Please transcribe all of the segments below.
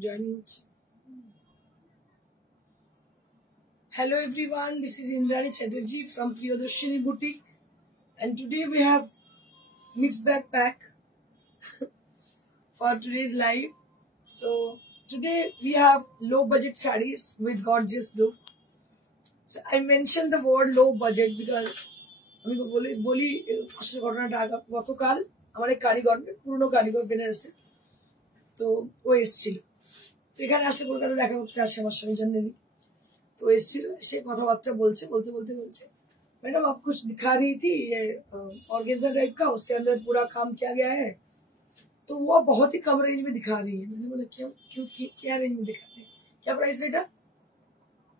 joining. Hello everyone, this is Indrani Chatterjee from Priyadarshini Boutique, and today we have mixed bag pack for today's live. So today we have low budget sarees with gorgeous look. So I mentioned the word low budget because আমি বলি আসলে ঘটনাটা গতকাল আমার এক কারিগর পুরনো কারিগর বেনারসে তো ও এসেছিল তো এখানে আসে কলকাতা দেখা করতে আসে আমার সঙ্গে জন্যই तो एसছিল সে কথাবার্তা বলছে বলছে मैडम आप कुछ दिखा रही थी ये ऑर्गेन्जा टाइप का उसके अंदर पूरा काम किया गया है तो वो बहुत ही कम रेंज में दिखा रही है मैंने बोला क्यों क्यों क्या रेंज में दिखा रही है क्या प्राइस रेट है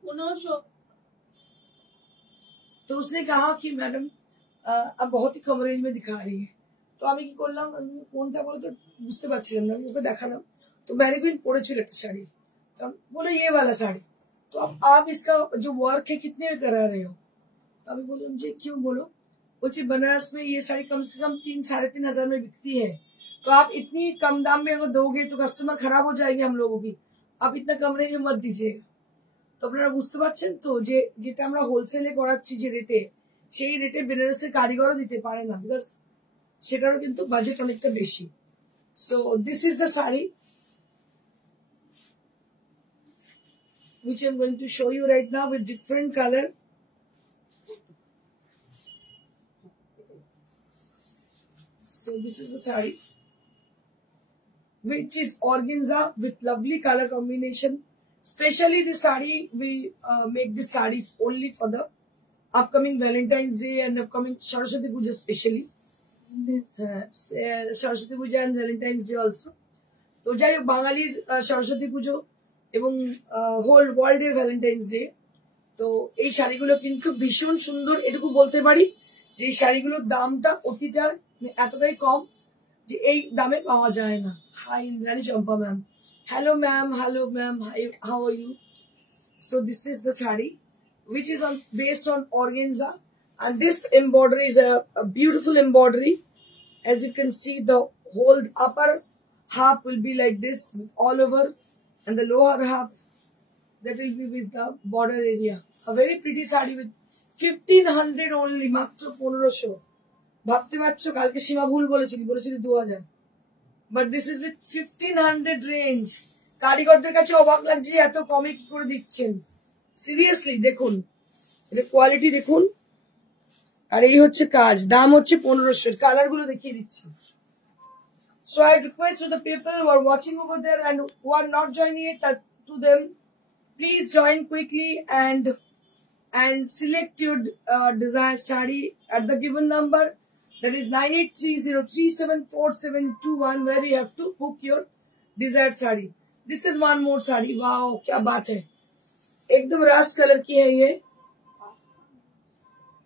1500 तो उसने कहा कि मैडम अब बहुत ही कम रेंज में दिखा रही है तो আমি কি করলাম আমি কোনটা বলে তো বুঝতে পারছিলাম না আমি ওকে দেখালাম তো ম্যানিকুইন পরেছিল একটা শাড়ি তো বলে ये वाला साड़ी तो अब आप इसका जो वर्क है कितने में करा रहे हो तो अभी बोलो मुझे क्यों बोलो बोले बनारस में ये साड़ी कम से कम 3-3,500 में बिकती है तो आप इतनी कम दाम में अगर दोगे तो कस्टमर खराब हो जाएंगे हम लोगों की आप इतना कम रेंज में मत दीजिएगा तो আপনারা বুঝতে পারছেন তো যে যেটা আমরা হোলসেলে করাচ্ছি যে রেটে সেই রেটে বেনারসের কারিগরও দিতে পারে না বিকজ সেটারও কিন্তু বাজেট অনেকটা বেশি so this is the sari which I'm going to show you right now with different color. So this is the saree, which is organza with lovely color combination. Especially this saree, we make this saree only for the upcoming Valentine's Day and upcoming Saraswati Puja especially. Saraswati Puja and Valentine's Day also. तो যাই হোক বাঙালির সরস্বতী পুজো এবং whole world এর Valentine's day তো এই শাড়িগুলো কিন্তু ভীষণ সুন্দর এটুকু বলতে পারি যে এই শাড়িগুলোর দামটা অতিটা এতটাই কম যে এই দামে পাওয়া যায় না hi Indrani Champa ma'am hello ma'am how are you so this is the sari which is based on organza and this embroidery is a beautiful embroidery as you can see the whole upper half will be like this all over and the lower half that will be with the border area. A very pretty saree with 1500 only, মাত্র 1500 ভাবতে পারছো কালকে সীমা ভুল বলেছিলি 2000 but this is with 1500 range কারিগরদের কাছে অবাক লাগছে এত কমে কি করে দিচ্ছেন সিরিয়াসলি দেখুন এর কোয়ালিটি দেখুন আর এই হচ্ছে কাজ দাম হচ্ছে 1500 কালার গুলো দেখিয়ে দিচ্ছি. So I request to the people who are watching over there and who are not joining it to them, please join quickly and select your desired saree at the given number that is 9830374721 where you have to book your desired saree. This is one more saree. Wow, क्या बात है एकदम rust color की है ये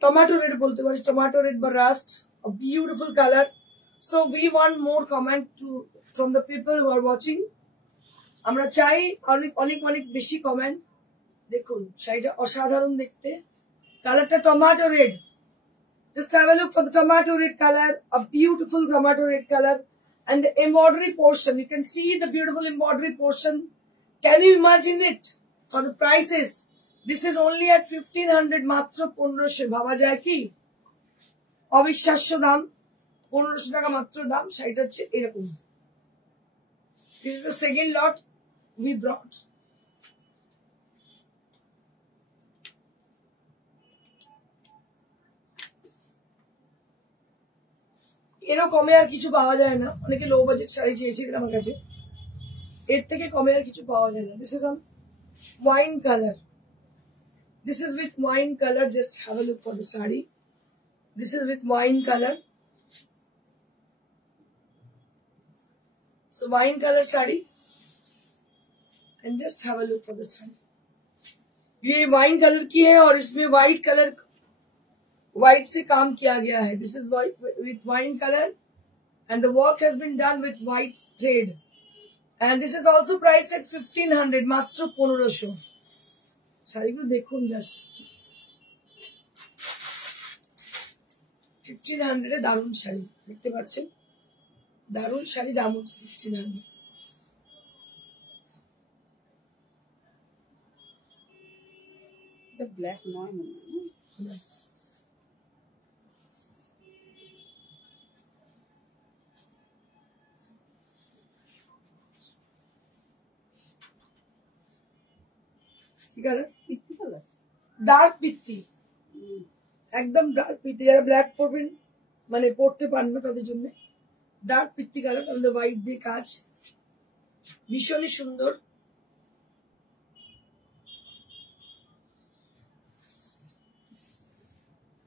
tomato red बोलते हैं tomato red but rust a beautiful color. So we want more comment from the people who are watching. আমরা চাই অনেক বেশি কমেন্ট দেখুন শাড়িটা অসাধারণ দেখতে কালারটা tomato red just have a look for the tomato red color a beautiful tomato red color and the embroidery portion you can see the beautiful embroidery portion can you imagine it for the prices this is only at 1500 মাত্র 1500 ভাবা যায় কি অবিশ্বাস্য দাম 1500 টাকা মাত্র দাম শাড়িটা হচ্ছে এরকম this is the second lot we brought এরও কমে আর কিছু পাওয়া যায় না অনেকে লো বাজেট শাড়ি চেয়েছিলেন আমার কাছে এর থেকে কমে আর কিছু পাওয়া যায় না this is on wine color this is with wine color just have a look for the saree this is with wine color So wine color sari and just have a look for the sari ये wine colour की है और इसमें व्हाइट से काम किया गया है this is with wine color and the work has been done with white thread and this is also priced at 1500 মাত্র 1500 শাড়িগুলো দেখুন জাস্ট 1500 এ দারুণ শাড়ি দেখতে পাচ্ছেন দারুণ শাড়ি দাম হচ্ছে 1500 ব্ল্যাক নয় মনে হয়। কি কালার? পিত্তি কালার, ডার্ক পিত্তি, একদম ডার্ক পিত্তি। যারা ব্ল্যাক পরবেন মানে পরতে পারেন না তাদের জন্য ডার্ক পিত্তি কালার, তাহলে হোয়াইট দিয়ে কাজ, ভীষণই সুন্দর।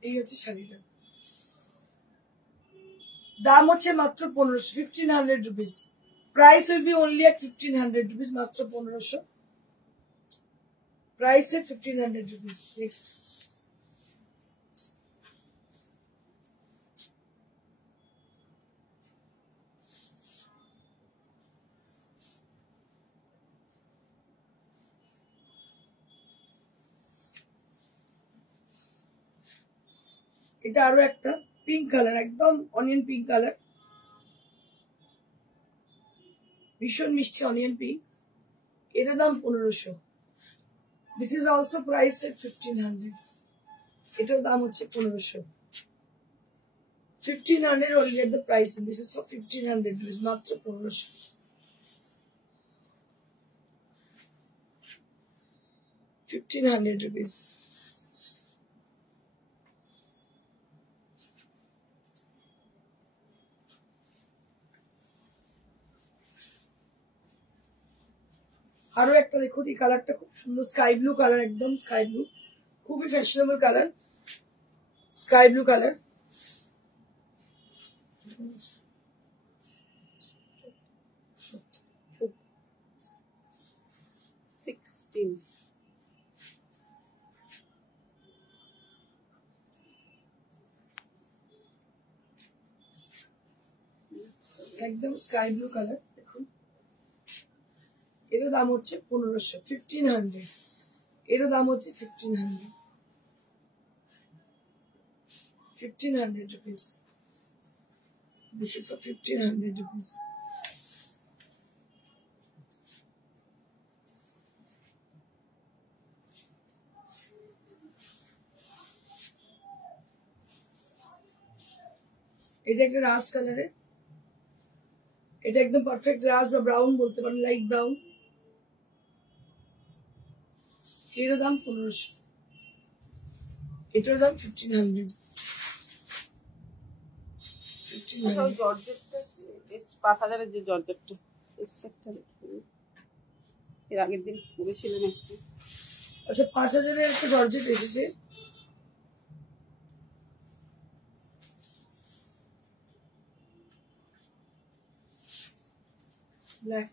এই হচ্ছে শাড়িটা, দাম হচ্ছে মাত্র 1500, 1500 rupees. Price will be only এট 1500 রুপিস, মাত্র 1500 প্রাইস এট 1500 রুপিস। নেক্সট এটা আরো একটা পিঙ্ক কালার, একদম অনিয়ন পিঙ্ক কালার, ভীষণ মিষ্টি অনিয়ন পিঙ্ক। এটার দাম 1500। দিস ইজ অলসো প্রাইস এট 1500। এটার দাম হচ্ছে 1500। 1500 only at the price. This is for 1500 rupees, মাত্র 1500। ₹1500। আরো একটা দেখুন, এই কালারটা খুব সুন্দর, স্কাই ব্লু কালার, একদম স্কাই ব্লু, খুবই fashionable colour, sky blue colour. একদম স্কাই ব্লু কালার, দেখুন এর দাম হচ্ছে 1500, 1500। এর দাম হচ্ছে 1500, 1500 rupees. This is for 1500 rupees. এটা একটা রাস্ট কালারে, এটা একদম পারফেক্ট রাস্ট বা ব্রাউন বলতে পারেন, লাইট ব্রাউন। এর দাম 1500, এটার দাম 1500। জর্জেটটা 5000-এর যে জর্জেটটা এর আগের দিন পরেছিলেন একটা। আচ্ছা, 5000-এর একটা জর্জেট এসেছে, ব্ল্যাক।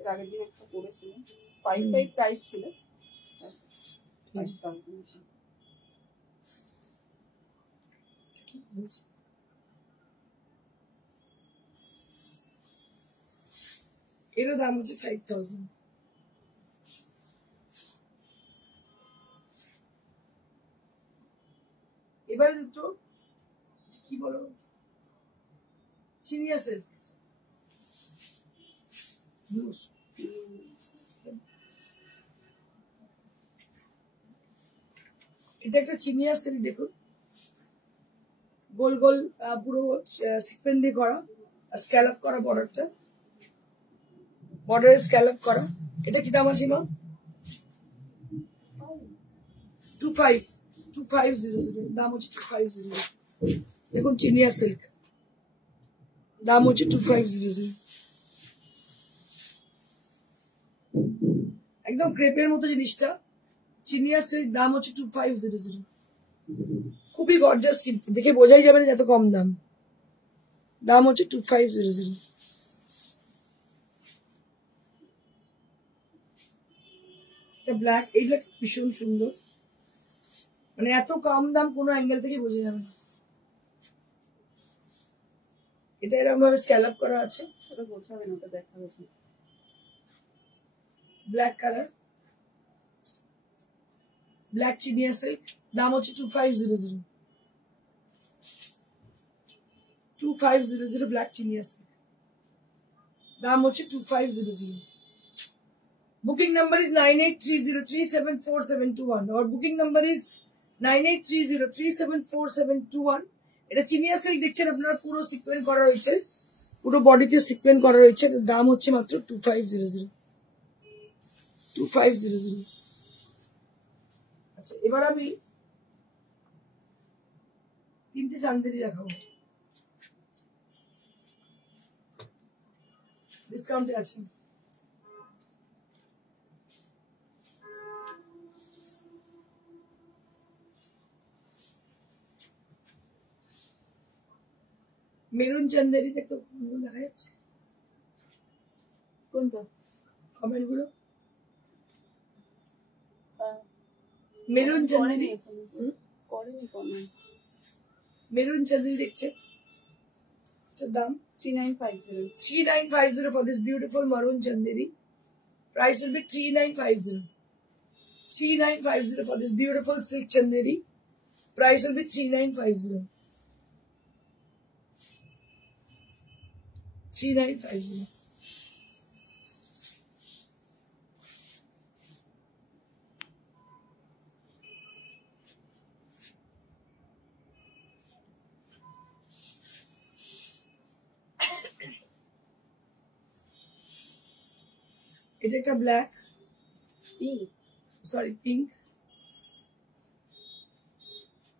এর আগের দিন একটা পরেছিলেন, 55 প্রাইস ছিল, 5000। এরও দাম হচ্ছে 5000। এবারে দুটো কি বলো, চিনিয়া সিল্ক, এটা একটা চিনিয়া সিল্ক, দেখুন গোল গোল পুরো সিকোয়েন্স দিয়ে করা, স্ক্যালপ করা বর্ডারটা, বর্ডারে স্ক্যালপ করা। এটা কি দাম আছে মা? 2500, দাম হচ্ছে 2500। দেখুন চিনিয়া সিল্ক, দাম হচ্ছে 2500, একদম ক্রেপের মতো জিনিসটা, চিনিয়া সিল্ক, দাম হচ্ছে 2500। খুবই গর্জাস, কিন্তু দেখে বোঝাই যাবে না এত কম দাম। দাম হচ্ছে 2500। ব্ল্যাক, এইগুলো ভীষণ সুন্দর, মানে এত কম দাম কোনো অ্যাঙ্গেল থেকে বোঝা যাবে না। এটা এরকম ভাবে স্ক্যালপ করা আছে, বোঝাবে না, ওটা দেখাবে। ব্ল্যাক কালার, ব্ল্যাক চিনিয়া সিল্ক, দাম হচ্ছে 2500। 2500 ব্ল্যাক চিনিয়া সিল্ক, দাম হচ্ছে 2500। Booking number is 9830374721 or booking number is 9830374721. এটা চিনিয়া সিল্ক দেখছেন আপনারা, পুরো সিকোয়েন্স করা রয়েছে, পুরো বডিতে সিকোয়েন্স করা রয়েছে। এর দাম হচ্ছে মাত্র 2500। 2500। আচ্ছা, এবার আমি তিনটে চান্দেরি দেখাবো, ডিসকাউন্টে আছে। মেরুন চান্দেরি দেখতে দেখা যাচ্ছে কোনটা? কমেন্ট গুলো। মেরুন চান্দেরি, করেনি কমেন্ট। মেরুন চান্দেরি দেখছে, দাম 3950। 3950 for this beautiful maroon chanderi. Price will be 3950. 3950 for this beautiful silk chanderi. Price will be 3950. 3950. এটা একটা ব্ল্যাক, সরি পিঙ্ক,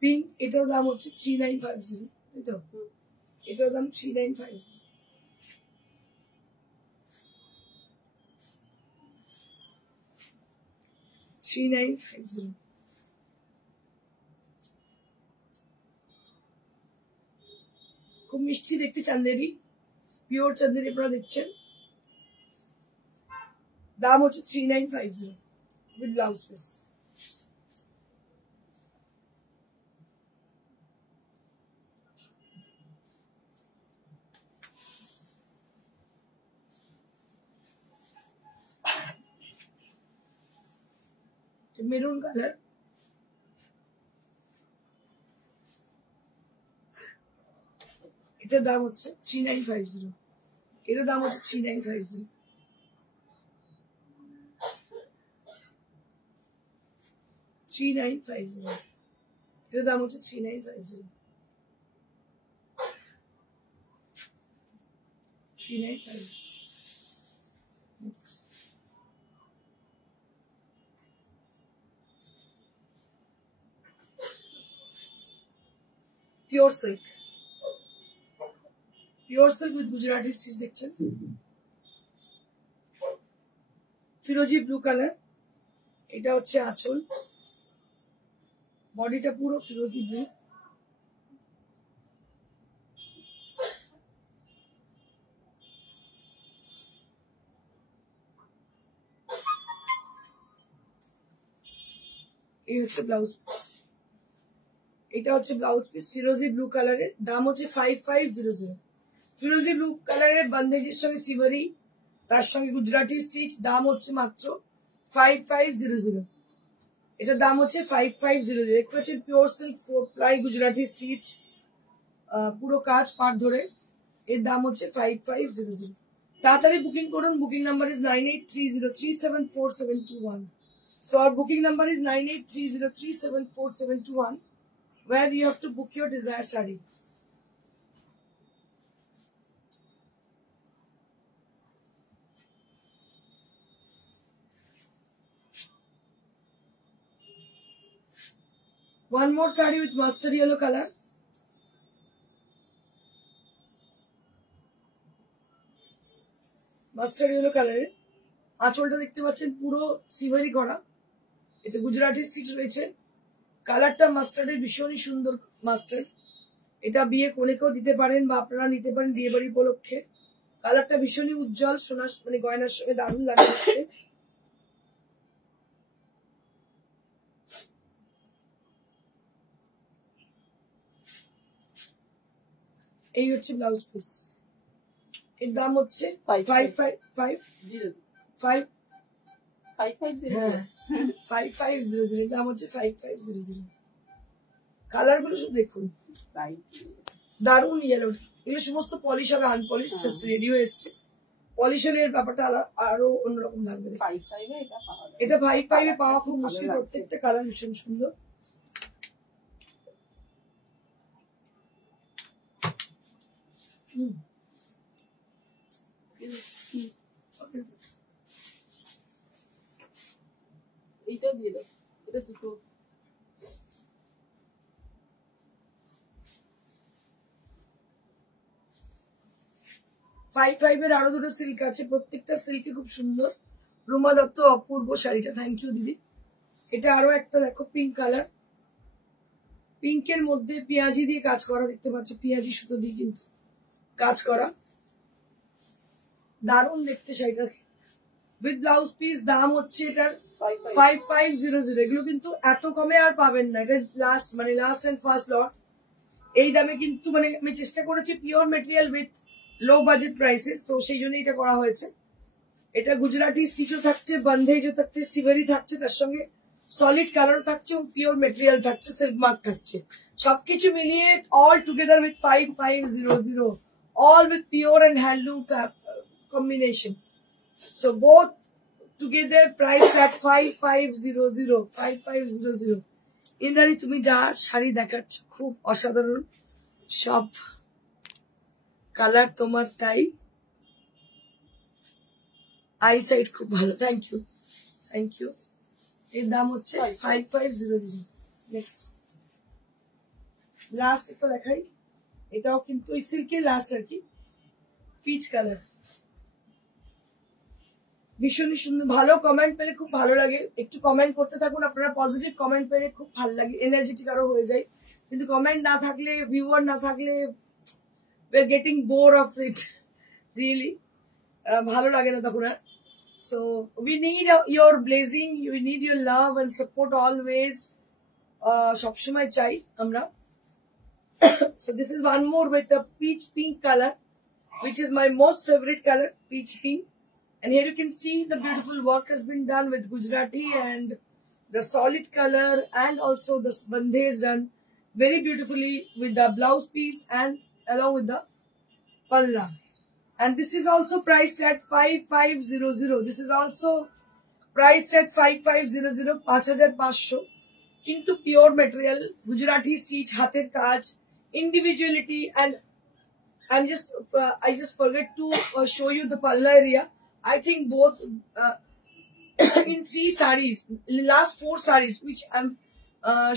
পিঙ্ক। এটার দাম হচ্ছে 3950, তাই তো? এটার দাম 3950। খুব মিষ্টি দেখতে চান্দেরি, পিওর চান্দেরি আপনারা দেখছেন। দাম হচ্ছে 3950 with blouse piece. Maroon colour, এটার দাম হচ্ছে 3950। এটার দাম হচ্ছে 3950। 3950। এটার দাম হচ্ছে 3950। 3950। Next pure silk, pure silk with Gujarati স্টিচ দেখছেন। ফিরোজি ব্লু কালার, এটা হচ্ছে আঁচল, বডিটা পুরো ফিরোজি ব্লু। এই হচ্ছে ব্লাউজ পিস, এটা হচ্ছে ব্লাউজ পিস ফিরোজি ব্লু কালারের। দাম হচ্ছে 5500। ফিরোজি ব্লু কালারের বন্দেজের সঙ্গে সিভারি, তার সঙ্গে গুজরাটি স্টিচ, দাম হচ্ছে মাত্র 5500। এটার দাম হচ্ছে 5500। দেখতে পাচ্ছেন পিওর সিল্ক 4 প্লাই গুজরাটি স্টিচ, পুরো কাজ পাট ধরে। এর দাম হচ্ছে 5500। তাড়াতাড়ি বুকিং করুন। Booking number is 9830374721। So our booking number is 9830374721, where you have to book your desired saree. One more saree with mustard yellow color. Master yellow কালারের আঁচলটা দেখতে পাচ্ছেন পুরো সিভারি করা, এতে গুজরাটি স্টিচ রয়েছে। কালারটা মাস্টার্ডের ভীষণই সুন্দর মাস্টার্ড। এটা বিয়ে কোনেকেও দিতে পারেন বা আপনারা নিতে পারেন বিয়ে বাড়ি উপলক্ষে। কালারটা ভীষণই উজ্জ্বল, সোনা মানে গয়নার সঙ্গে দারুণ লাগে দেখতে। এই হচ্ছে ব্লাউজ পিস। এর দাম হচ্ছে 5500। দাম হচ্ছে 5500। কালার গুলো শুধু দেখুন, দারুণ ইয়েলো। এগুলো সমস্ত পলিশ হবে, আনপলিশ, জাস্ট রেডি হয়ে এসছে। পলিশ হলে এর ব্যাপারটা আরো অন্যরকম লাগবে। 5.5 এ এটা পাওয়া যায়। এটা 5.5 এ পাওয়া খুব ভালো মুশকিল, লাগছে। প্রত্যেকটা কালার ভীষণ সুন্দর। এইটা দিয়ে দাও, এটা দুটো। ফাইভ ফাইভের আরো দুটো সিল্ক আছে, প্রত্যেকটা সিল্কে খুব সুন্দর। রুমা দত্ত অপূর্ব শাড়িটা, থ্যাংক ইউ দিদি। এটা আরো একটা দেখো পিঙ্ক কালার, পিঙ্কের মধ্যে পেঁয়াজি দিয়ে কাজ করা, দেখতে পাচ্ছ পেঁয়াজি সুতো দিয়ে কিন্তু কাজ করা, দারুণ দেখতে শাড়িটা। উইথ ব্লাউজ পিস, দাম হচ্ছে এটার 5500। এগুলো কিন্তু এত কমে আর পাবেন না, এটা লাস্ট এন্ড ফার্স্ট লট। এই দামে কিন্তু আমি চেষ্টা করেছি pure material with low budget prices, তো সেই জন্য এটা করা হয়েছে। এটা গুজরাটি স্টিচও থাকছে, বন্ধেজও থাকছে, সিভারি থাকছে, তার সঙ্গে সলিড কালার থাকছে এবং পিওর মেটেরিয়াল থাকছে, সিল্ক মার্ক থাকছে, সবকিছু মিলিয়ে all together with 5500, all with pure and handloom combination. So both together priced at 5500. ইন্দ্রাণী তুমি যা শাড়ি দেখাচ্ছ খুব অসাধারণ, সব কালার তোমার তাই, আই সাইড খুব ভালো, থ্যাংক ইউ থ্যাংক ইউ। এর দাম হচ্ছে 5500। নেক্সট লাস্ট একটা দেখাই, এটাও কিন্তু এই সিল্কের লাস্ট আর কি, পিচ কালার, ভীষণই সুন্দর। ভালো কমেন্ট পেলে খুব ভালো লাগে, একটু কমেন্ট করতে থাকুন আপনারা, পজিটিভ কমেন্ট পেলে খুব ভালো লাগে, এনার্জেটিক আরো হয়ে যায়। কিন্তু কমেন্ট না থাকলে, ভিউয়ার না থাকলে we are getting bored of it really, ভালো লাগে না তখন আর। So we need your blessing, we need your love and support always, সবসময় চাই আমরা। So this is one more with the peach pink color, which is my most favorite color, peach pink. And here you can see the beautiful work has been done with Gujarati and the solid color, and also the bandhe is done very beautifully with the blouse piece and along with the palla. And this is also priced at 5500. This is also priced at 5500, 5500. Kintu pure material, Gujarati stitch, hater kaj, individuality, and I just forget to show you the palla area. I think both in 3 sarees, last 4 sarees which I'm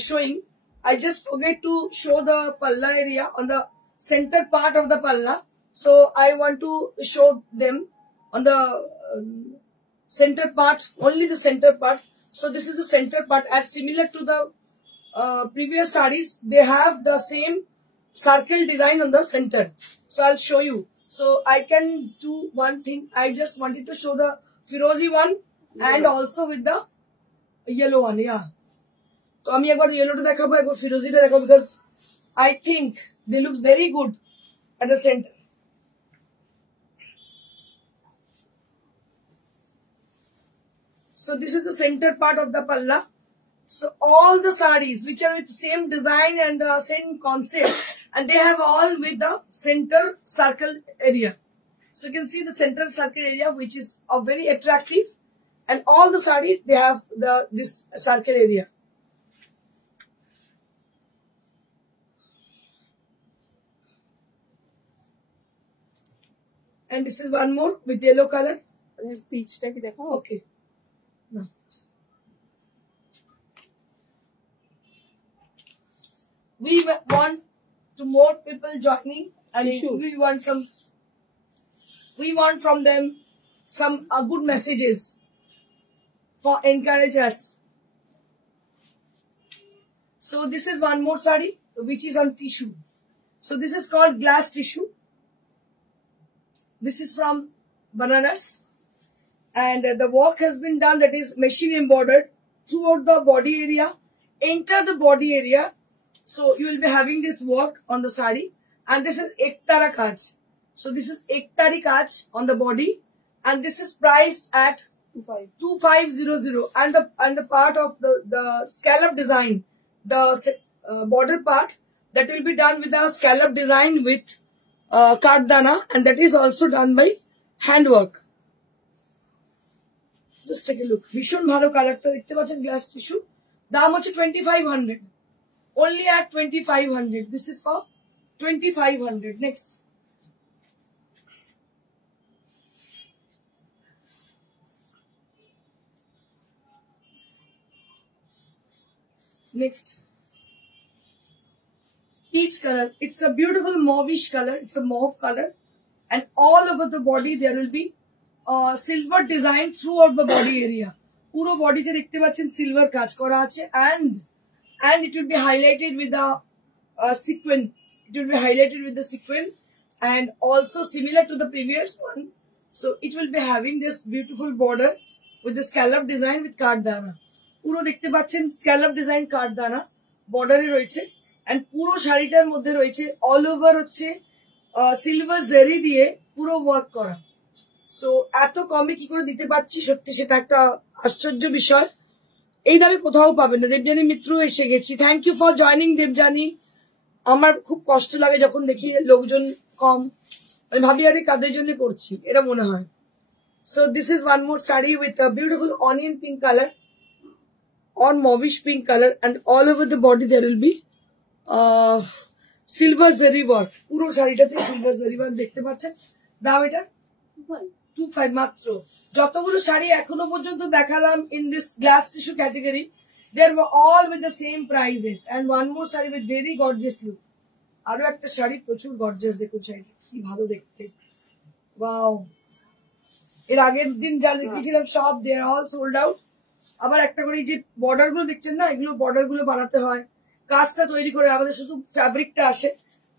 showing, I just forget to show the palla area on the center part of the palla. So I want to show them on the center part, only the center part. So this is the center part, as similar to the previous sarees, they have the same circle design on the center. So I'll show you. So I can do one thing, I just wanted to show the Firozi one and also with the yellow one, yeah. So আমি একবার yellowটা দেখাবো, একবার ফিরোজিটা দেখাবো, because I think they looks very good at the center. So this is the center part of the palla. So all the sarees which are with same design and same concept, and they have all with the center circle area. So you can see the center circle area, which is very attractive, and all the sarees they have this circle area. And this is one more with yellow color. পিচটা কি দেখো? Okay. No. We want to more people joining, and we want from them some good messages for encourage us. So this is one more saree which is on tissue. So this is called glass tissue. This is from Banaras, and the work has been done, that is machine embroidered throughout the body area. Enter the body area. So you will be having this work on the sari, and this is Ektara Kaj. So this is Ektari Kaj on the body, and this is priced at 2500. And the part of the scallop design, the border part, that will be done with the scallop design with Kardana, and that is also done by handwork, just take a look, ভীষণ ভালো কালারটা দেখতে পাচ্ছেন, glass tissue, দাম হচ্ছে 2500, only at 2500. This is for 2500. Next, next, peach color. It's a beautiful mauvish color. It's a mauve color, and all over the body there will be silver design throughout the body area. পুরো বডিতে দেখতে পাচ্ছেন সিলভার কাজ করা আছে, and it will be highlighted with the sequin. It will be highlighted with the sequin, and also similar to the previous one. So it will be having this beautiful border with the scallop design with কাঠদানা. পুরো দেখতে পাচ্ছেন scallop design কাঠদানা বর্ডারে রয়েছে, এন্ড পুরো শাড়িটার মধ্যে রয়েছে অল ওভার হচ্ছে সিলভার জেরি দিয়ে পুরো ওয়ার্ক করা। সো এত কমে কি করে দিতে পারছি, সত্যি সেটা একটা আশ্চর্য বিষয়। এই দামে কোথাও পাবেন না। দেবযানী মিত্র এসে গেছি, thank you for joining Debjani. আমার খুব কষ্ট লাগে যখন দেখি লোকজন কম, আমি ভাবি আরে কাদের জন্য করছি, এটা মনে হয়। So this is one more sari with a beautiful onion pink colour on mauvish pink color, and all over the body there will be silver zari work. পুরো শাড়িটাতে সিলভার জারি ওয়ার্ক দেখতে পাচ্ছেন। দাম এটা 25 মাত্র। যতগুলো শাড়ি এখনো পর্যন্ত দেখালাম in this glass tissue category, they were all with the same prices, and one more sari with very gorgeous look. আরো একটা শাড়ি প্রচুর গর্জিয়াস, দেখুন শাড়িটা কি ভালো দেখতে, ওয়াও। এর আগের দিন যা দেখিয়েছিলাম সব they are all sold out। আবার একটা করে যে বর্ডার গুলো দেখছেন না, এগুলো বর্ডার গুলো বানাতে হয়, কাজটা তৈরি করে, আমাদের শুধু ফ্যাব্রিকটা আসে,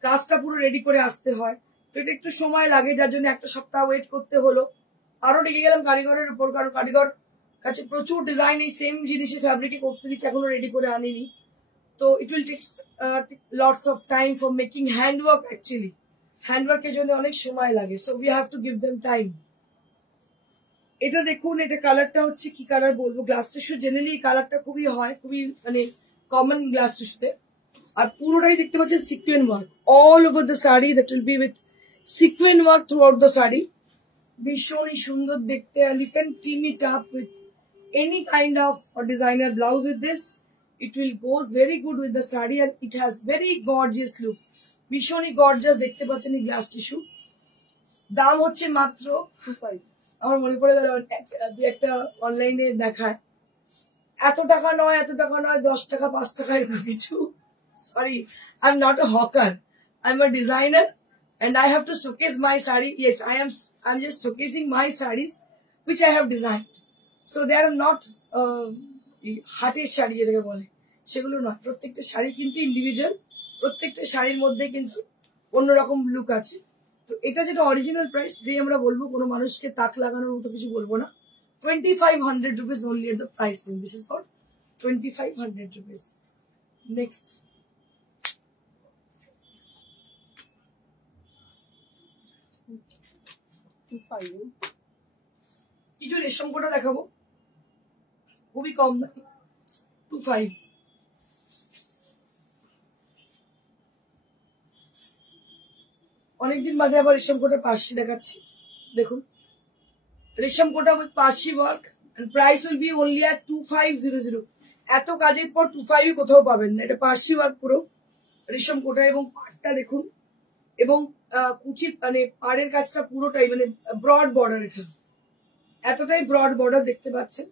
কাজটা পুরো রেডি করে আসতে হয়, তো এটা একটু সময় লাগে, যার জন্য একটা সপ্তাহ ওয়েট করতে হলো। আরো ডেকে গেলাম কারিগরের উপর, কারণ কারিগর কাছে প্রচুর ডিজাইন এই সেম জিনিসে ফ্যাব্রিকে করতে দিচ্ছে, এখনো রেডি করে আনিনি। তো it will take lots of time for making handwork. Actually হ্যান্ডওয়ার্কের জন্য অনেক সময় লাগে, so we have to give them time. এটা দেখুন, এটা কালারটা হচ্ছে কি কালার বলবো, গ্লাস টিস্যু জেনারেলি এই কালারটা খুবই হয়, খুবই মানে কমন গ্লাস টিস্যুতে। আর পুরোটাই দেখতে পাচ্ছেন sequin work all over the sari, that will be with sequin work throughout the sari, ভীষণই সুন্দর দেখতে। and you can team it up with any kind of designer blouse with this, it will goes very good with the saree, and it has very gorgeous look, ভীষণই গর্জিয়াস দেখতে পাচ্ছেন এই glass tissue. দাম হচ্ছে মাত্র 25। আমার মনে পড়ে গেল একটা অনলাইনে দেখায়, এত টাকা নয়, এত টাকা নয়, 10 টাকা 5 টাকা এরকম কিছু। Sorry, I am not a hawker, I am a designer, and I have to showcase my saree. Yes, I'm just showcasing my sarees which I have designed. So they are not হাতের শাড়ি যেটাকে বলে সেগুলো নয়, প্রত্যেকটা শাড়ি কিন্তু ইন্ডিভিজুয়াল, প্রত্যেকটা শাড়ির মধ্যে কিন্তু অন্যরকম লুক আছে। তো এটা যেটা অরিজিনাল প্রাইস, যেই আমরা বলবো, কোনো মানুষকে তাক লাগানোর মতো কিছু বলবো না। 2500 rupees only at the price. This is for 2500 rupees. Next, কিছু রেশম কোটা দেখাবো, খুবই কম দামে, 25। অনেকদিন বাদে আবার রেশম কোটা পার্সি দেখাচ্ছি, দেখুন Resham Kota with Parsi work, and price will be only at 2500। এত কাজের পর 25 কোথাও পাবেন না। এটা পার্সি ওয়ার্ক পুরো রেশম কোটা, এবং পাড়টা দেখুন, এবং কুচির মানে পাড়ের কাজটা পুরোটাই মানে ব্রড বর্ডার, এটা এতটাই ব্রড বর্ডার দেখতে পাচ্ছেন,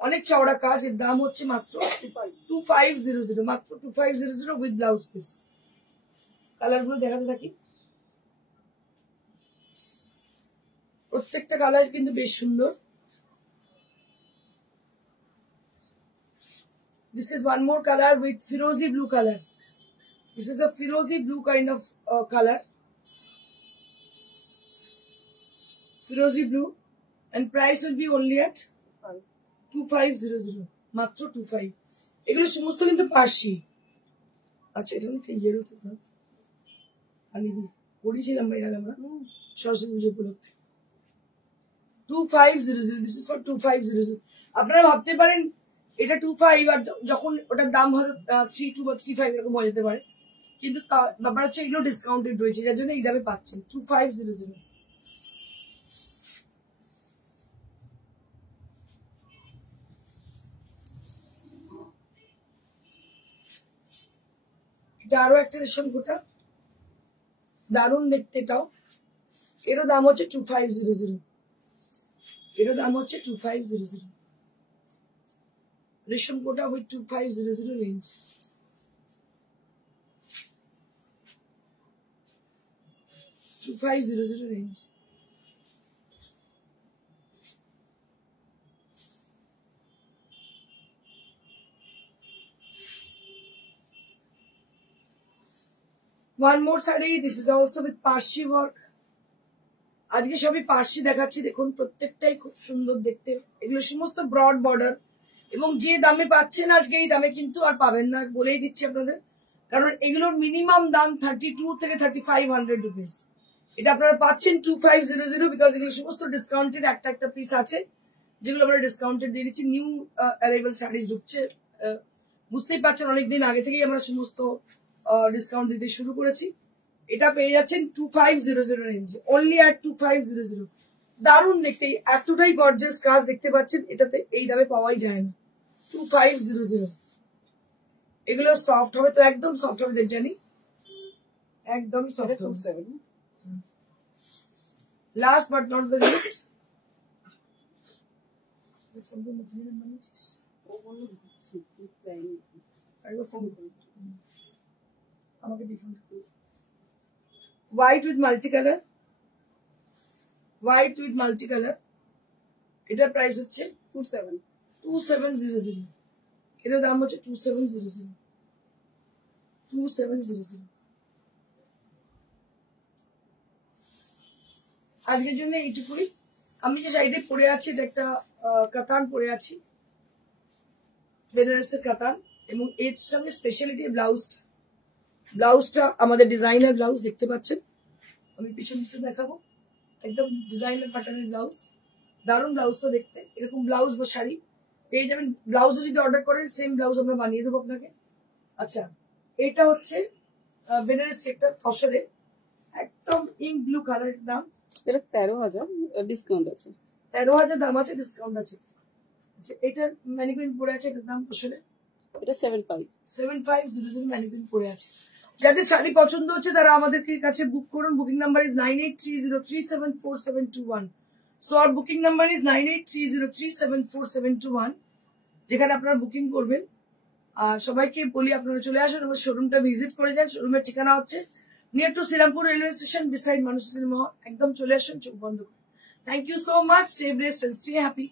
অনেক চওড়া কাজ। এর দাম হচ্ছে মাত্র 2500, মাত্র 2500 উইথ ব্লাউজ পিস। কালার গুলো দেখাতে থাকি, প্রত্যেকটা কালার কিন্তু বেশ সুন্দর। This is one more color with Firozi blue color. This is the Firozi blue kind of color. Firozi blue, and price will be only at 2500, মাত্র 25। এগুলো সমস্ত কিন্তু পার্সি। আচ্ছা, এটা হচ্ছে ইয়েলো তো, আমি পড়িয়েছিলাম এর আগে আমরা সরস্বতী পুজো উপলক্ষে। 2500, this is for 2500। আপনারা ভাবতে পারেন এটা 25, আর যখন ওটার দাম হয়তো 32 বা 35 এরকম হয়ে যেতে পারে, কিন্তু ব্যাপার হচ্ছে এগুলো ডিসকাউন্টেড রয়েছে, যার জন্য এই দামে পাচ্ছেন 2500। এটা আরো একটা রেশম গোটা, দারুণ দেখতে এটাও। এরও দাম হচ্ছে 2500, এরও দাম হচ্ছে 2500। রেশম গোটা উইথ 2500 range. Range. One more saree. This is also with Parsi work. আজকে সবই পার্সি দেখাচ্ছি, দেখুন প্রত্যেকটাই খুব সুন্দর দেখতে। এগুলো সমস্ত ব্রড বর্ডার, এবং যে দামে পাচ্ছেন আজকে এই দামে কিন্তু আর পাবেন না, বলেই দিচ্ছি আপনাদের। কারণ এগুলোর মিনিমাম দাম 32 থেকে 3500 রুপিস। এটা আপনারা পাচ্ছেন 2500, বিকজ এগুলো সমস্ত ডিসকাউন্টেড। একটা একটা পিস আছে যেগুলো আমরা ডিসকাউন্টেড দিয়ে দিচ্ছি। নিউ অ্যারাইভাল শাড়িজ ঢুকছে, বুঝতেই পারছেন অনেকদিন আগে থেকেই আমরা সমস্ত ডিসকাউন্ট দিতে শুরু করেছি। এটা পেয়ে যাচ্ছেন 2500 রেঞ্জে, অনলি অ্যাট 2500। দারুণ দেখতে, এতটাই গর্জিয়াস কাজ দেখতে পাচ্ছেন, এটাতে এই দামে পাওয়াই যায় না। 2500। এগুলো সফট হবে তো, একদম সফট হবে, জানি একদম সফট হবে। Last but not the least, আমাকে different white with multi colour, white with multi colour. এটার প্রাইস হচ্ছে 2700। এটার দাম হচ্ছে 2700। আজকের জন্য এইটুকুই। আমি যে শাড়িটা পরে আছি এটা একটা কাতান পরে আছি, বেনারসের কাতান, এবং এর সঙ্গে স্পেশালিটি ব্লাউজটা আমাদের ডিজাইনার ব্লাউজ দেখতে পাচ্ছেন। আমি পিছন দিকে দেখাবো, একদম ডিজাইনার প্যাটার্নের ব্লাউজ, দারুণ ব্লাউজটা দেখতে। এরকম ব্লাউজ বা শাড়ি পেয়ে যাবেন। ব্লাউজও যদি অর্ডার করেন সেম ব্লাউজ আমরা বানিয়ে দেবো আপনাকে। আচ্ছা, এটা হচ্ছে বেনারস সেক্টর তসরে, একদম ইঙ্ক ব্লু কালারের দাম। এটা 13,000, ডিসকাউন্ট আছে। 13,000 দাম আছে, ডিসকাউন্ট আছে। আচ্ছা, এটার ম্যানিকুইন পরে আছে, এটার দাম তসরে এটা 7500 ম্যানিকুইন পরে আছে। যাদের শাড়ি পছন্দ হচ্ছে তারা আমাদের কাছে বুক করুন। Booking number is 9830374721। সো আর বুকিং নাম্বার ইজ 9830374721, যেখানে আপনারা বুকিং করবেন। আর সবাইকে বলি আপনারা চলে আসুন, আমার শোরুমটা ভিজিট করে যান। শোরুমের ঠিকানা হচ্ছে near to Serampore railway station, beside Manush cinema hall. একদম চলে আসুন, চোখ বন্ধ করে। Thank you so much. Stay blessed and stay happy.